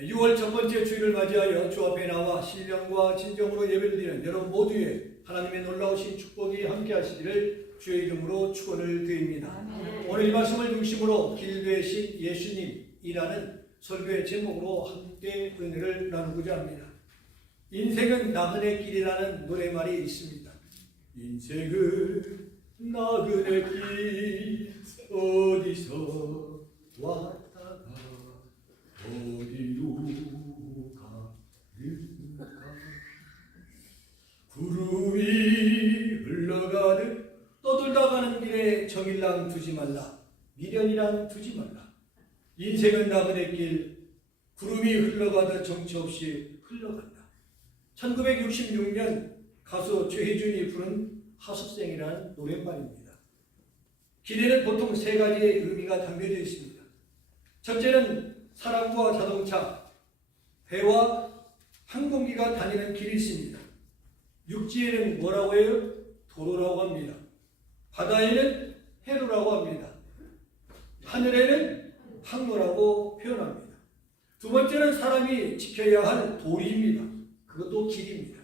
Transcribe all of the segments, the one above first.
6월 첫 번째 주일을 맞이하여 주 앞에 나와 신령과 진정으로 예배를 드리는 여러분 모두의 하나님의 놀라우신 축복이 함께 하시기를 주의 이름으로 축원을 드립니다. 오늘 이 말씀을 중심으로 길 되신 예수님이라는 설교의 제목으로 함께 은혜를 나누고자 합니다. 인생은 나그네 길이라는 노래말이 있습니다. 인생은 나그네 길 어디서 왔다가 어디로 가는가. 구름이 흘러가는 떠돌다 가는 길에 정일랑 두지 말라, 미련이랑 두지 말라. 인생은 나그네 길, 구름이 흘러가다 정처 없이 흘러간다. 1966년 가수 최희준이 부른 하숙생이라는 노랫말입니다. 길에는 보통 세 가지의 의미가 담겨져 있습니다. 첫째는 사람과 자동차, 배와 항공기가 다니는 길이 있습니다. 육지에는 뭐라고 해요? 도로라고 합니다. 바다에는 해로라고 합니다. 하늘에는 항로라고 표현합니다. 두 번째는 사람이 지켜야 할 도리입니다. 그것도 길입니다.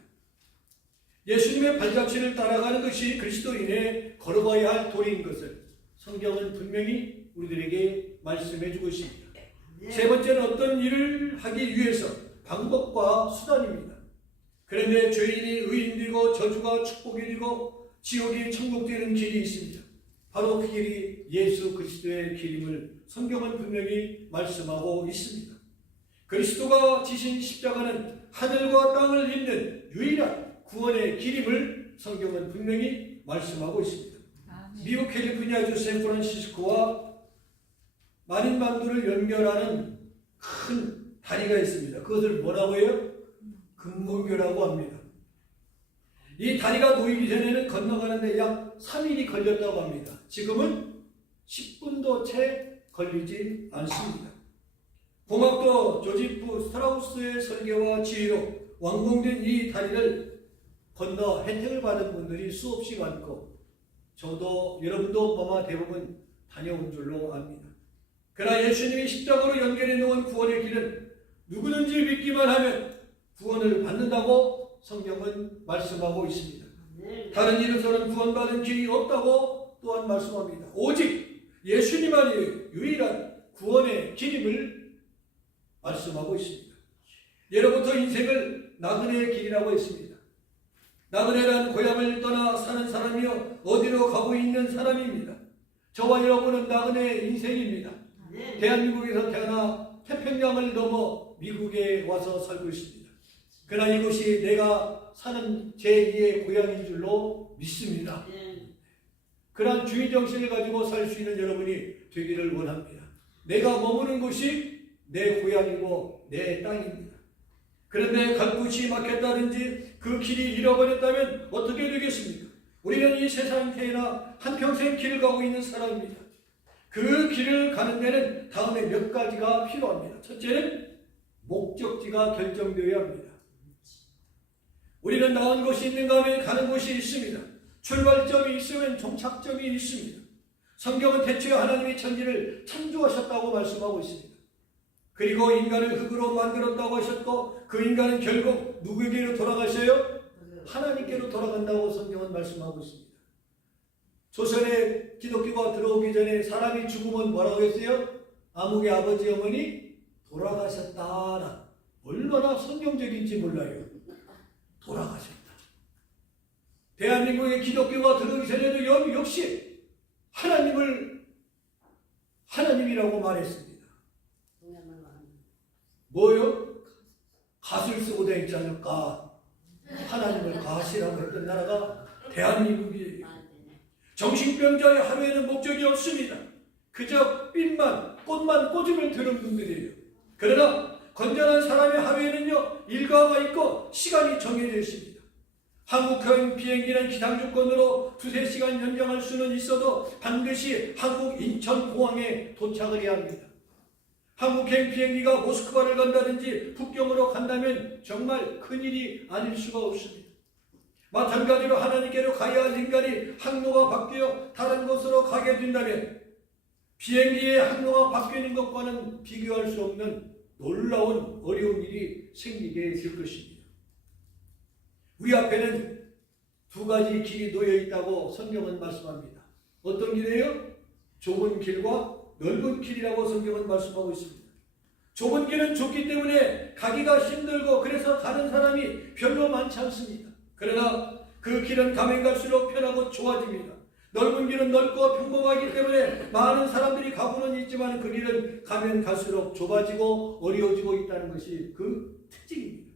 예수님의 발자취를 따라가는 것이 그리스도인의 걸어가야 할 도리인 것을 성경은 분명히 우리들에게 말씀해 주고 있습니다. 세 번째는 어떤 일을 하기 위해서 방법과 수단입니다. 그런데 죄인이 의인되고 저주가 축복이 되고 지옥이 천국 되는 길이 있습니다. 바로 그 길이 예수 그리스도의 길임을 성경은 분명히 말씀하고 있습니다. 그리스도가 지신 십자가는 하늘과 땅을 잇는 유일한 구원의 길임을 성경은 분명히 말씀하고 있습니다. 미국 캘리포니아주 샌프란시스코와 마린반도를 연결하는 큰 다리가 있습니다. 그것을 뭐라고 해요? 금문교라고 합니다. 이 다리가 놓이기 전에는 건너가는데 약 3일이 걸렸다고 합니다. 지금은 10분도 채 걸리지 않습니다. 공학도 조지프 스트라우스의 설계와 지휘로 완공된 이 다리를 건너 혜택을 받은 분들이 수없이 많고 저도 여러분도 아마 대부분 다녀온 줄로 압니다. 그러나 예수님이 십자가로 연결해 놓은 구원의 길은 누구든지 믿기만 하면 구원을 받는다고 성경은 말씀하고 있습니다. 다른 이로서는 구원받은 길이 없다고 또한 말씀합니다. 오직 예수님만이 유일한 구원의 길임을 말씀하고 있습니다. 예로부터 인생을 나그네의 길이라고 했습니다. 나그네란 고향을 떠나 사는 사람이요 어디로 가고 있는 사람입니다. 저와 여러분은 나그네의 인생입니다. 대한민국에서 태어나 태평양을 넘어 미국에 와서 살고 있습니다. 그러나 이곳이 내가 사는 제2의 고향인 줄로 믿습니다. 그러한 주의정신을 가지고 살 수 있는 여러분이 되기를 원합니다. 내가 머무는 곳이 내 고향이고 내 땅입니다. 그런데 갈 곳이 막혔다든지 그 길이 잃어버렸다면 어떻게 되겠습니까? 우리는 이 세상에 태어나 한평생 길을 가고 있는 사람입니다. 그 길을 가는 데는 다음에 몇 가지가 필요합니다. 첫째는 목적지가 결정되어야 합니다. 우리는 나온 곳이 있는가 하면 가는 곳이 있습니다. 출발점이 있으면 종착점이 있습니다. 성경은 태초에 하나님이 천지를 창조하셨다고 말씀하고 있습니다. 그리고 인간을 흙으로 만들었다고 하셨고 그 인간은 결국 누구에게로 돌아가셔요? 하나님께로 돌아간다고 성경은 말씀하고 있습니다. 조선에 기독교가 들어오기 전에 사람이 죽으면 뭐라고 했어요? 아무개 아버지 어머니 돌아가셨다. 얼마나 성경적인지 몰라요. 돌아가셨다. 대한민국에 기독교가 들어오기 전에도 역시 하나님이라고 말했습니다. 뭐요? 갓을 쓰고 다니지 않을까? 하나님을 갓이라고 했던 나라가 대한민국이에요. 정신병자의 하루에는 목적이 없습니다. 그저 빛만 꽃만 꽂으면 되는 분들이에요. 그러나 건전한 사람의 하루에는요 일과가 있고 시간이 정해져 있습니다. 한국형 비행기는 기상 조건으로 2-3시간 연장할 수는 있어도 반드시 한국 인천공항에 도착을 해야 합니다. 한국행 비행기가 모스크바를 간다든지 북경으로 간다면 정말 큰일이 아닐 수가 없습니다. 마찬가지로 하나님께로 가야 할 인간이 항로가 바뀌어 다른 곳으로 가게 된다면 비행기의 항로가 바뀌는 것과는 비교할 수 없는 놀라운 어려운 일이 생기게 될 것입니다. 우리 앞에는 두 가지 길이 놓여 있다고 성경은 말씀합니다. 어떤 길이에요? 좁은 길과 넓은 길이라고 성경은 말씀하고 있습니다. 좁은 길은 좁기 때문에 가기가 힘들고 그래서 가는 사람이 별로 많지 않습니다. 그러나 그 길은 가면 갈수록 편하고 좋아집니다. 넓은 길은 넓고 평범하기 때문에 많은 사람들이 가고는 있지만 그 길은 가면 갈수록 좁아지고 어려워지고 있다는 것이 그 특징입니다.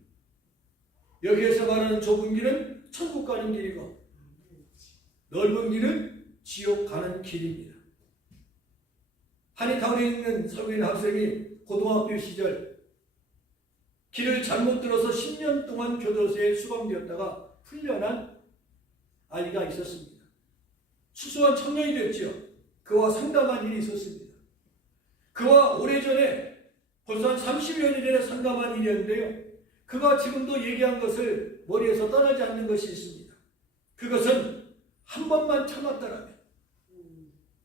여기에서 말하는 좁은 길은 천국 가는 길이고 넓은 길은 지옥 가는 길입니다. 한인타운에 있는 설교인 학생이 고등학교 시절 길을 잘못 들어서 10년 동안 교도소에 수감되었다가 풀려난 아이가 있었습니다. 수수한 청년이 됐죠. 그와 상담한 일이 있었습니다. 그와 오래전에 벌써 한 30여 년이 전에 상담한 일이었는데요. 그가 지금도 얘기한 것을 머리에서 떠나지 않는 것이 있습니다. 그것은 한 번만 참았다라면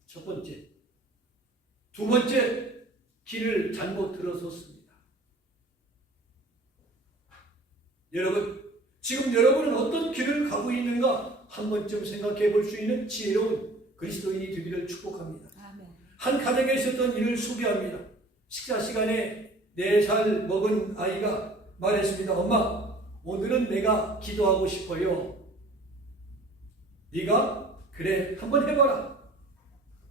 첫 번째, 두 번째 길을 잘못 들어섰습니다. 여러분, 지금 여러분은 어떤 길을 가고 있는가 한 번쯤 생각해 볼 수 있는 지혜로운 그리스도인이 되기를 축복합니다. 아멘. 한 가정에 있었던 일을 소개합니다. 식사 시간에 4살 먹은 아이가 말했습니다. 엄마, 오늘은 내가 기도하고 싶어요. 네가? 그래, 한번 해봐라.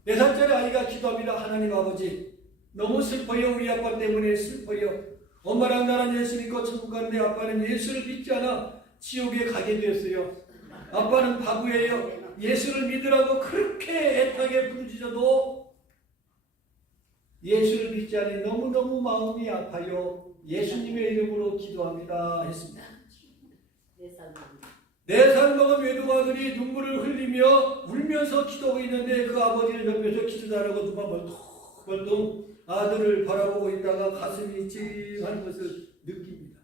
4살짜리 아이가 기도합니다. 하나님 아버지, 너무 슬퍼요. 우리 아빠 때문에 슬퍼요. 엄마랑 나랑 예수 믿고 천국 가는데 아빠는 예수를 믿지 않아 지옥에 가게 되었어요. 아빠는 바보예요. 예수를 믿으라고 그렇게 애타게 부르짖어도 예수를 믿지 않으니 너무너무 마음이 아파요. 예수님의 이름으로 기도합니다 했습니다. 4살 먹은 외동아들이 눈물을 흘리며 울면서 기도하고 있는데 그 아버지는 옆에서 기도하라고 누가 벌떡 아들을 바라보고 있다가 가슴이 찡하는 것을 느낍니다.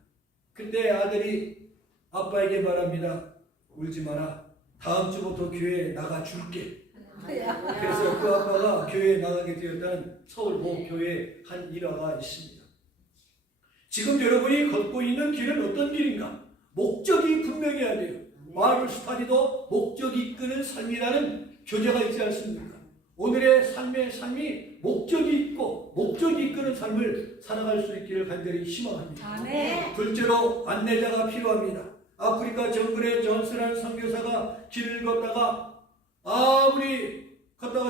그때 아들이 아빠에게 말합니다. 울지 마라. 다음 주부터 교회에 나가줄게. 그래서 그 아빠가 교회에 나가게 되었다는 서울 모 교회에 한 일화가 있습니다. 지금 여러분이 걷고 있는 길은 어떤 길인가? 목적이 분명해야 돼요. 바이블 스터디도 목적이 이끄는 삶이라는 교재가 있지 않습니까? 오늘의 삶이 목적이 있고 목적이 이끄는 삶을 살아갈 수 있기를 간절히 희망합니다. 아멘. 둘째로 안내자가 필요합니다. 아프리카 정글의 존스라는 선교사가 길을 걷다가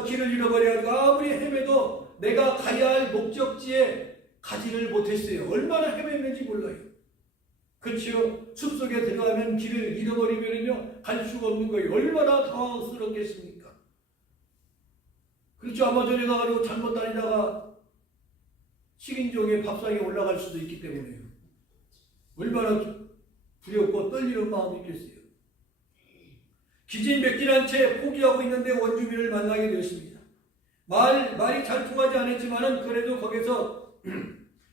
길을 잃어버려가지고 아무리 헤매도 내가 가야 할 목적지에 가지를 못했어요. 얼마나 헤맸는지 몰라요. 그렇죠? 숲속에 들어가면 길을 잃어버리면요 갈 수가 없는 거예요. 얼마나 당황스럽겠습니까? 그렇죠? 아마존에 가가지고 잘못 다니다가 식인종의 밥상에 올라갈 수도 있기 때문에요. 얼마나 두렵고 떨리는 마음이 있겠어요. 기진맥진한 채 포기하고 있는데 원주민을 만나게 되었습니다. 말이 잘 통하지 않았지만은 그래도 거기서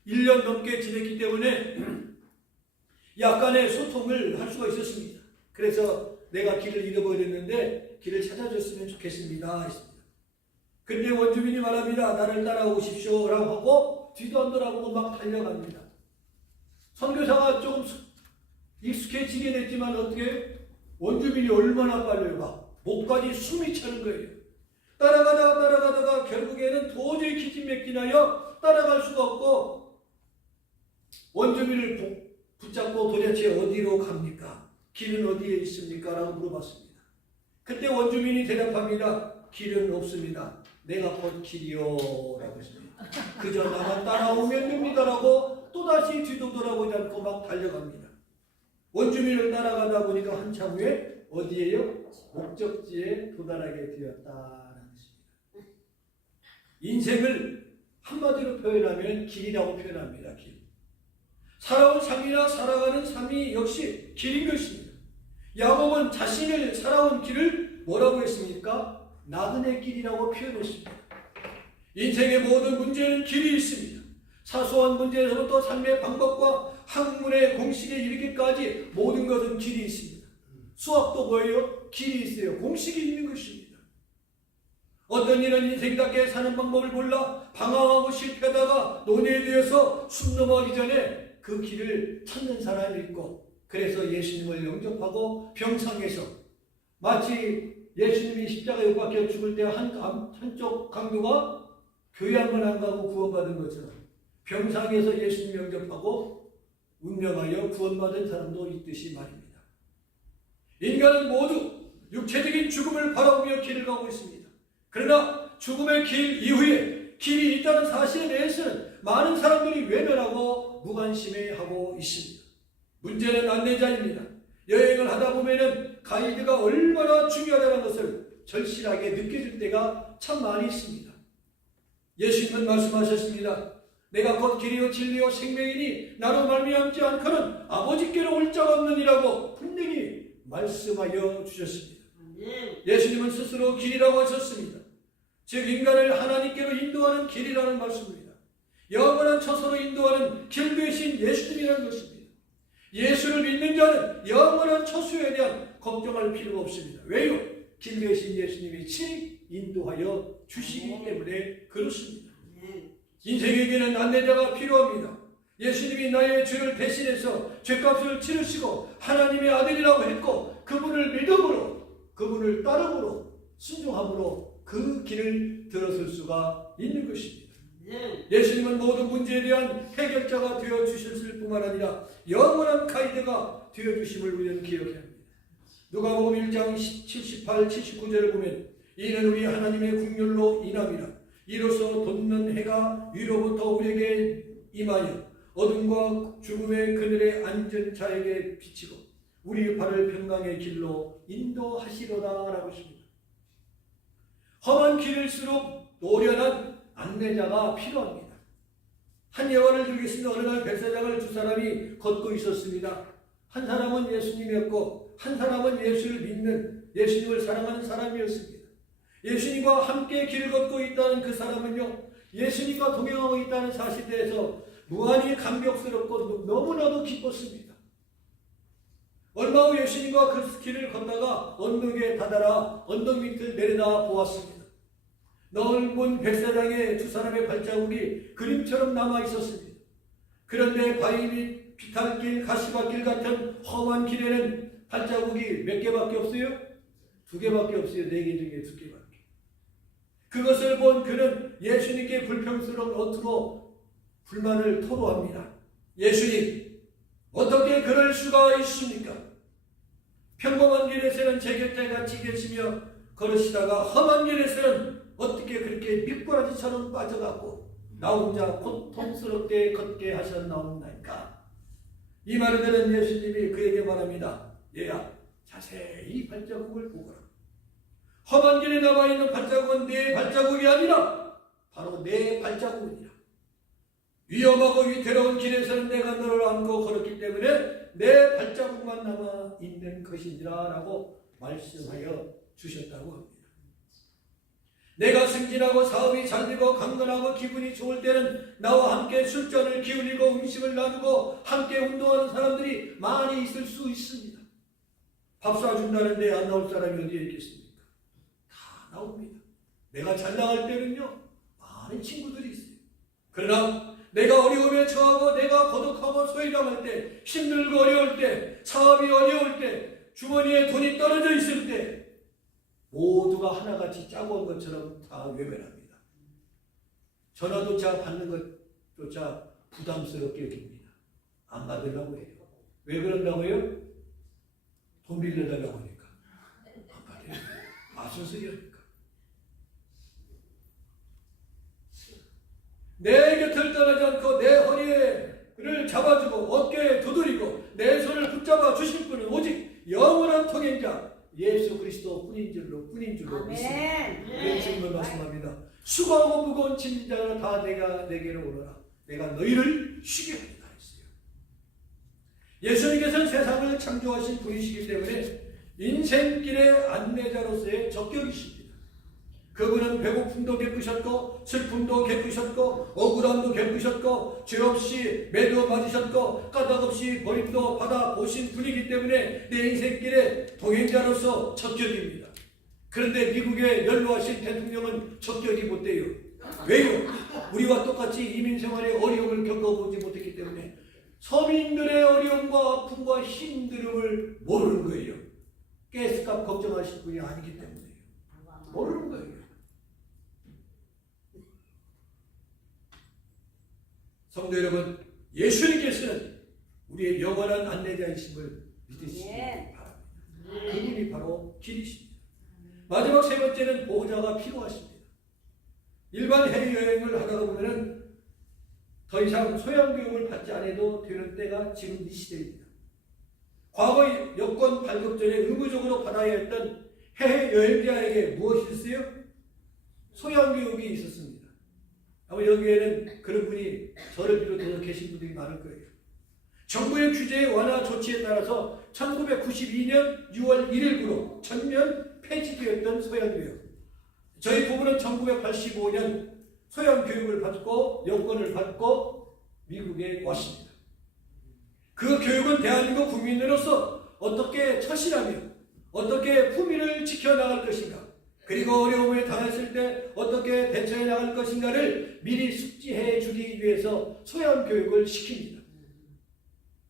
1년 넘게 지냈기 때문에 약간의 소통을 할 수가 있었습니다. 그래서 내가 길을 잃어버렸는데 길을 찾아줬으면 좋겠습니다 했습니다. 근데 원주민이 말합니다. 나를 따라오십시오 라고 하고 뒤도 안 돌아보고 막 달려갑니다. 선교사가 조금 익숙해지게 됐지만 어떻게 원주민이 얼마나 빨리 가? 목까지 숨이 차는 거예요. 따라가다가 결국에는 도저히 기진맥진하여 따라갈 수가 없고 원주민을 붙잡고 도대체 어디로 갑니까? 길은 어디에 있습니까? 라고 물어봤습니다. 그때 원주민이 대답합니다. 길은 없습니다. 내가 곧 길이요 라고 했습니다. 그저 나만 따라오면 됩니다 라고 또다시 뒤도 돌아보지 않고 막 달려갑니다. 원주민을 따라가다 보니까 한참 후에 어디에요? 목적지에 도달하게 되었다라는 것입니다. 인생을 한마디로 표현하면 길이라고 표현합니다. 길. 살아온 삶이나 살아가는 삶이 역시 길인 것입니다. 야곱은 자신을 살아온 길을 뭐라고 했습니까? 나그네 길이라고 표현했습니다. 인생의 모든 문제는 길이 있습니다. 사소한 문제에서부터 삶의 방법과 학문의 공식에 이르기까지 모든 것은 길이 있습니다. 수학도 뭐예요? 길이 있어요. 공식이 있는 것입니다. 어떤 이는 인생답게 사는 방법을 몰라 방황하고 실패하다가 논의에 되어서 숨 넘어가기 전에 그 길을 찾는 사람이 있고, 그래서 예수님을 영접하고 병상에서 마치 예수님이 십자가에 못 박혀 죽을 때 한쪽 강도가 교회 한 번 안 가고 구원받은 것처럼 병상에서 예수님 영접하고 운명하여 구원받은 사람도 있듯이 말입니다. 인간은 모두 육체적인 죽음을 바라보며 길을 가고 있습니다. 그러나 죽음의 길 이후에 길이 있다는 사실에 대해서는 많은 사람들이 외면하고 무관심해하고 있습니다. 문제는 안내자입니다. 여행을 하다 보면은 가이드가 얼마나 중요하다는 것을 절실하게 느껴질 때가 참 많이 있습니다. 예수님은 말씀하셨습니다. 내가 곧 길이요 진리요 생명이니 나로 말미암지 않고는 아버지께로 올 자가 없느니라고 분명히 말씀하여 주셨습니다. 예수님은 스스로 길이라고 하셨습니다. 즉 인간을 하나님께로 인도하는 길이라는 말씀입니다. 영원한 처소로 인도하는 길 되신 예수님이라는 것입니다. 예수를 믿는 자는 영원한 처소에 대한 걱정할 필요가 없습니다. 왜요? 길 되신 예수님이 친히 인도하여 주시기 때문에 그렇습니다. 인생에게는 안내자가 필요합니다. 예수님이 나의 죄를 대신해서 죄값을 치르시고 하나님의 아들이라고 했고, 그분을 믿음으로, 그분을 따름으로, 순종함으로 그 길을 들어설 수가 있는 것입니다. 예수님은 모든 문제에 대한 해결자가 되어주셨을 뿐만 아니라 영원한 가이드가 되어주심을 우리는 기억해야 합니다. 누가복음 1장 78, 79절을 보면 이는 우리 하나님의 국률로 인함이라. 이로써 돋는 해가 위로부터 우리에게 임하여 어둠과 죽음의 그늘에 앉은 자에게 비치고 우리 발을 평강의 길로 인도하시로다 라고 했습니다. 험한 길일수록 노련한 안내자가 필요합니다. 한 예화를 드리겠습니다. 어느 날 백사장을 두 사람이 걷고 있었습니다. 한 사람은 예수님이었고 한 사람은 예수를 믿는, 예수님을 사랑하는 사람이었습니다. 예수님과 함께 길을 걷고 있다는 그 사람은요, 예수님과 동행하고 있다는 사실에 대해서 무한히 감격스럽고 너무나도 기뻤습니다. 얼마 후 예수님과 그 길을 걷다가 언덕에 다다라 언덕 밑을 내려다 보았습니다. 넓은 백사장에 두 사람의 발자국이 그림처럼 남아 있었습니다. 그런데 바위 및 비탈길, 가시밭길 같은 험한 길에는 발자국이 몇 개밖에 없어요? 두 개밖에 없어요. 네 개 중에 두 개밖에. 그것을 본 그는 예수님께 불평스러운 어투로 불만을 토로합니다. 예수님, 어떻게 그럴 수가 있습니까? 평범한 길에서는 제 곁에 같이 계시며 걸으시다가 험한 길에서는 어떻게 그렇게 미꾸라지처럼 빠져갖고 나 혼자 고통스럽게 걷게 하셨나옵나이까? 이 말을 들은 예수님이 그에게 말합니다. 얘야, 자세히 발자국을 보거라. 험한 길에 남아있는 발자국은 내 발자국이 아니라 바로 내 발자국이니라. 위험하고 위태로운 길에서는 내가 너를 안고 걸었기 때문에 내 발자국만 남아있는 것이니라 라고 말씀하여 주셨다고 합니다. 내가 승진하고 사업이 잘되고 강건하고 기분이 좋을 때는 나와 함께 술잔을 기울이고 음식을 나누고 함께 운동하는 사람들이 많이 있을 수 있습니다. 밥 사준다는데 안 나올 사람이 어디에 있겠습니까? 다 나옵니다. 내가 잘 나갈 때는요, 많은 친구들이 있어요. 그러나 내가 어려움에 처하고 내가 고독하고 소외당할 때, 힘들고 어려울 때, 사업이 어려울 때, 주머니에 돈이 떨어져 있을 때 모두가 하나같이 짜고 온 것처럼 다 외면합니다. 전화조차 받는 것조차 부담스럽게 여깁니다. 안 받으려고 해요. 왜 그런다고요? 돈 빌려달라고 하니까 안 받아요. 마술소리하니까. 내 곁을 떠나지 않고 내 허리를 잡아주고 어깨에 두드리고 내 손을 붙잡아 주실 분은 오직 영원한 통행자 예수 그리스도 뿐인 줄로 믿습니다. 그래서 걸 말씀합니다. 수고하고 무거운 짐진 자들아 다 내게로 오너라. 내가 너희를 쉬게 하리라 했어요. 예수님께서는 세상을 창조하신 분이시기 때문에 인생길의 안내자로서의 적격이십니다. 그분은 배고픔도 겪으셨고 슬픔도 겪으셨고 억울함도 겪으셨고 죄 없이 매도 맞으셨고 까닭 없이 버림도 받아보신 분이기 때문에 내 인생길의 동행자로서 적격입니다. 그런데 미국의 연로하신 대통령은 적격이 못 돼요. 왜요? 우리와 똑같이 이민 생활에 어려움을 겪어보지 못했기 때문에 서민들의 어려움과 아픔과 힘듦을 모르는 거예요. 가스값 걱정하실 분이 아니기 때문에요. 모르는 거예요. 성도 여러분, 예수님께서는 우리의 영원한 안내자이심을 믿으시기 바랍니다. 그분이 바로 길이십니다. 마지막 세 번째는 보호자가 필요하십니다. 일반 해외여행을 하다가 보면은 더 이상 소양교육을 받지 않아도 되는 때가 지금 이 시대입니다. 과거 여권 발급 전에 의무적으로 받아야 했던 해외여행자에게 무엇이 있었어요? 소양교육이 있었습니다. 아마 여기에는 그런 분이 저를 비롯해서 계신 분들이 많을 거예요. 정부의 규제 완화 조치에 따라서 1992년 6월 1일부로 전면 폐지되었던 소양교육. 저희 부부는 1985년 소양교육을 받고 여권을 받고 미국에 왔습니다. 그 교육은 대한민국 국민으로서 어떻게 처신하며 어떻게 품위를 지켜나갈 것인가, 그리고 어려움에 당했을 때 어떻게 대처해 나갈 것인가를 미리 숙지해 주기 위해서 소양교육을 시킵니다.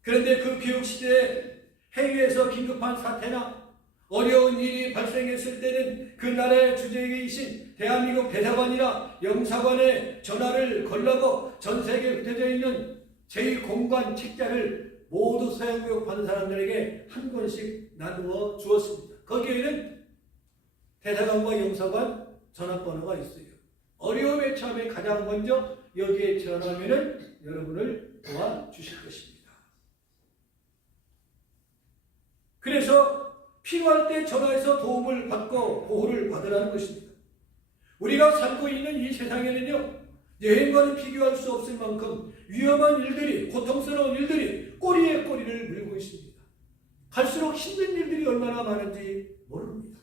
그런데 그 교육 시대에 해외에서 긴급한 사태나 어려운 일이 발생했을 때는 그 나라의 주재이신 대한민국 대사관이나 영사관에 전화를 걸라고 전 세계에 흩어져 있는 제2공관 책자를 모두 소양교육 받은 사람들에게 한 권씩 나누어 주었습니다. 거기에는 대사관과 영사관 전화번호가 있어요. 어려움에 처음에 가장 먼저 여기에 전화하면 여러분을 도와주실 것입니다. 그래서 필요할 때 전화해서 도움을 받고 보호를 받으라는 것입니다. 우리가 살고 있는 이 세상에는요, 여행과는 비교할 수 없을 만큼 위험한 일들이, 고통스러운 일들이 꼬리에 꼬리를 물고 있습니다. 갈수록 힘든 일들이 얼마나 많은지 모릅니다.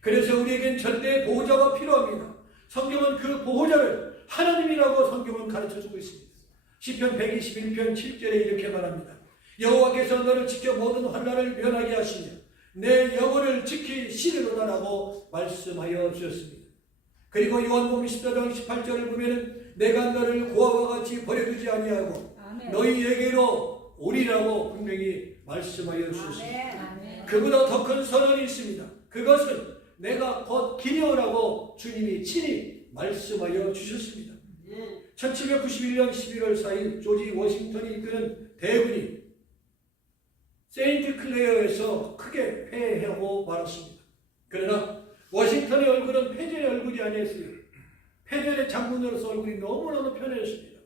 그래서 우리에겐 절대 보호자가 필요합니다. 성경은 그 보호자를 하나님이라고 성경은 가르쳐주고 있습니다. 시편 121편 7절에 이렇게 말합니다. 여호와께서 너를 지켜 모든 환난을 면하게 하시며 내 영혼을 지키시리로다라고 말씀하여 주셨습니다. 그리고 요한복음 14장 18절을 보면 내가 너를 고아와 같이 버려두지 아니하고 너희에게로 오리라고 분명히 말씀하여 주셨습니다. 그보다 더 큰 선언이 있습니다. 그것은 내가 곧 길이오라고 주님이 친히 말씀하여 주셨습니다. 1791년 11월 4일 조지 워싱턴이 이끄는 대군이 세인트 클레어에서 크게 패하고 말았습니다. 그러나 워싱턴의 얼굴은 패전의 얼굴이 아니었어요. 패전의 장군으로서 얼굴이 너무나도 편했습니다.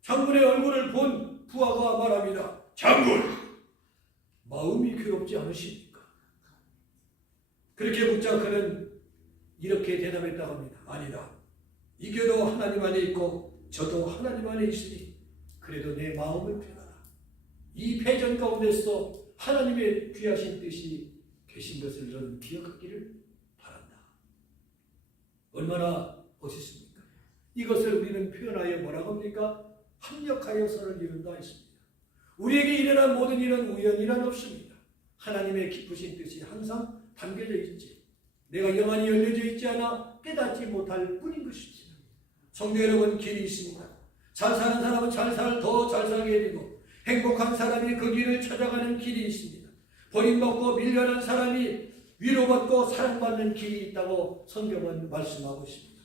장군의 얼굴을 본 부하가 말합니다. 장군, 마음이 괴롭지 않으십니까? 그렇게 묻자 그는 이렇게 대답했다고 합니다. 아니다. 이겨도 하나님 안에 있고 저도 하나님 안에 있으니 그래도 내 마음은 편하다. 이 패전 가운데서 하나님의 귀하신 뜻이 계신 것을 저는 기억하기를 바란다. 얼마나 멋있습니까? 이것을 우리는 표현하여 뭐라고 합니까? 합력하여 선을 이룬다 했습니다. 우리에게 일어난 모든 일은 우연이란 없습니다. 하나님의 기쁘신 뜻이 항상 담겨져 있지, 내가 영안이 열려져 있지 않아 깨닫지 못할 뿐인 것입니다. 성도 여러분, 길이 있습니다. 잘 사는 사람은 더 잘 살게 해주고 행복한 사람이 그 길을 찾아가는 길이 있습니다. 버림받고 밀려난 사람이 위로받고 사랑받는 길이 있다고 성경은 말씀하고 있습니다.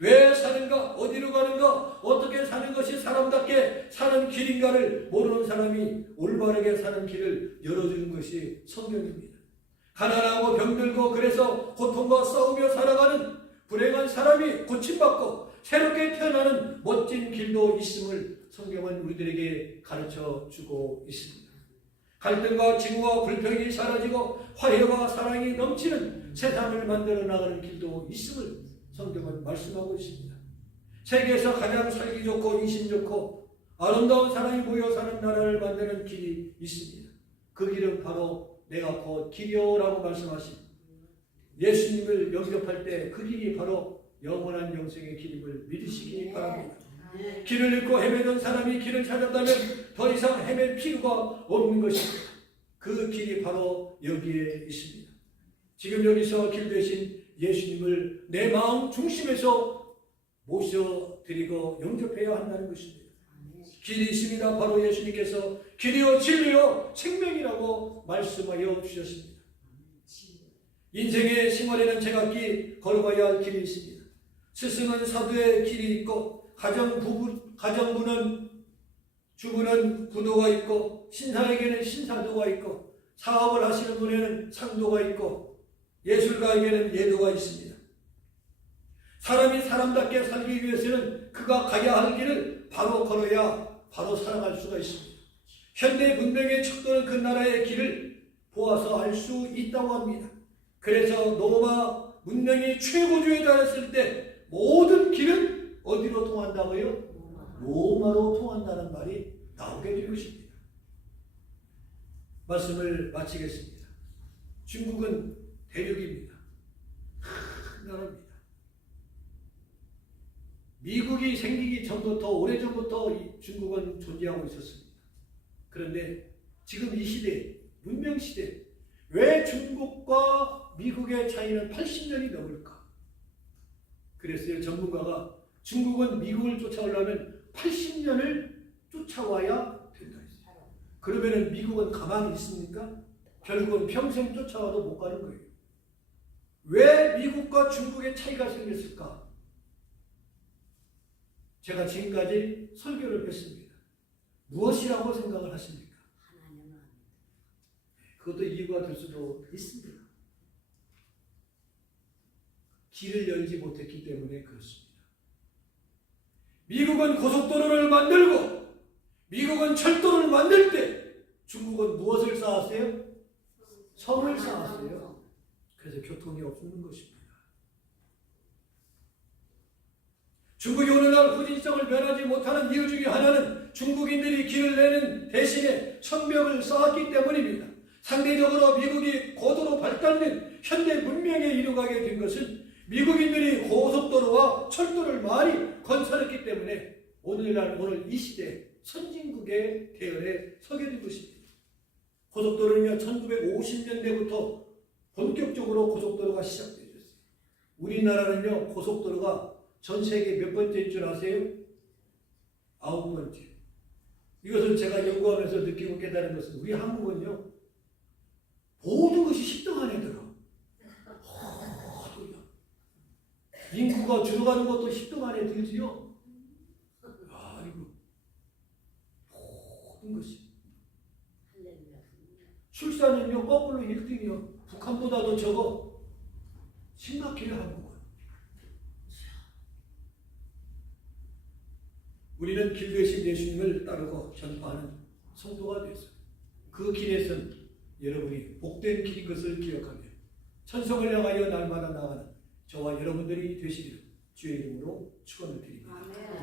왜 사는가, 어디로 가는가, 어떻게 사는 것이 사람답게 사는 길인가를 모르는 사람이 올바르게 사는 길을 열어주는 것이 성경입니다. 가난하고 병들고 그래서 고통과 싸우며 살아가는 불행한 사람이 고침받고 새롭게 태어나는 멋진 길도 있음을 성경은 우리들에게 가르쳐주고 있습니다. 갈등과 징후와 불평이 사라지고 화해와 사랑이 넘치는 세상을 만들어 나가는 길도 있음을 성경은 말씀하고 있습니다. 세계에서 가장 살기 좋고 인심 좋고 아름다운 사람이 모여 사는 나라를 만드는 길이 있습니다. 그 길은 바로 내가 곧 길이요라고 말씀하신 예수님을 영접할 때 그 길이 바로 영원한 영생의 길임을 믿으시기 바랍니다. 길을 잃고 헤매던 사람이 길을 찾았다면 더 이상 헤맬 필요가 없는 것입니다. 그 길이 바로 여기에 있습니다. 지금 여기서 길 대신 예수님을 내 마음 중심에서 모셔드리고 영접해야 한다는 것입니다. 길이 있습니다. 바로 예수님께서 길이요 진리요 생명이라고 말씀하여 주셨습니다. 인생의 생활에는 제각기 걸어가야 할 길이 있습니다. 스승은 사도의 길이 있고 가정부는 주부는 부도가 있고 신사에게는 신사도가 있고 사업을 하시는 분에는 상도가 있고 예술가에게는 예도가 있습니다. 사람이 사람답게 살기 위해서는 그가 가야 할 길을 바로 걸어야 바로 살아갈 수가 있습니다. 현대 문명의 척도는 그 나라의 길을 보아서 알 수 있다고 합니다. 그래서 로마 문명이 최고조에 달했을 때 모든 길은 어디로 통한다고요? 로마로 통한다는 말이 나오게 될 것입니다. 말씀을 마치겠습니다. 중국은 대륙입니다. 큰 나라입니다. 미국이 생기기 전부터 오래전부터 중국은 존재하고 있었습니다. 그런데 지금 이 시대, 문명 시대, 왜 중국과 미국의 차이는 80년이 넘을까? 그랬어요. 전문가가 중국은 미국을 쫓아오려면 80년을 쫓아와야 된다 했어요. 그러면 미국은 가만히 있습니까? 결국은 평생 쫓아와도 못 가는 거예요. 왜 미국과 중국의 차이가 생겼을까? 제가 지금까지 설교를 했습니다. 무엇이라고 생각을 하십니까? 그것도 이유가 될 수도 있습니다. 길을 열지 못했기 때문에 그렇습니다. 미국은 고속도로를 만들고 미국은 철도를 만들 때 중국은 무엇을 쌓았어요? 성을 쌓았어요. 그래서 교통이 없는 것입니다. 중국이 오늘날 후진성을 면하지 못하는 이유 중에 하나는 중국인들이 길을 내는 대신에 성벽을 쌓았기 때문입니다. 상대적으로 미국이 고도로 발달된 현대 문명에 이르게 된 것은 미국인들이 고속도로와 철도를 많이 건설했기 때문에 오늘 이 시대 선진국의 대열에 서게 된 것입니다. 고속도로는요 1950년대부터 본격적으로 고속도로가 시작되었어요. 우리나라는요 고속도로가 전 세계 몇 번째인 줄 아세요? 9번째. 이것을 제가 연구하면서 느끼고 깨달은 것은 우리 한국은요 모든 것이 10등 안에 들어. 인구가 줄어가는 것도 10등 안에 들지요. 아이고 모든 것이. 출산은요 거꾸로 1등이요. 북한보다도 적어. 심각해요 한국은. 우리는 길 대신 예수님을 따르고 전파하는 성도가 되었어요. 그 길에선 여러분이 복된 길인 것을 기억하며 천성을 향하여 날마다 나아가는 저와 여러분들이 되시기를 주의 이름으로 축원을 드립니다. 아멘.